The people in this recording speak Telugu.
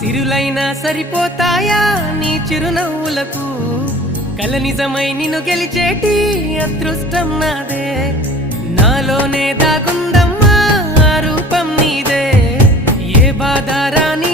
సిరులైనా సరిపోతాయా నీ చిరునవ్వులకు కల నిజమై నిన్ను గెలిచేటి అదృష్టం నాదే నాలోనే దాగుందమ్మా ఆ రూపం నీదే ఏ బాధ రాని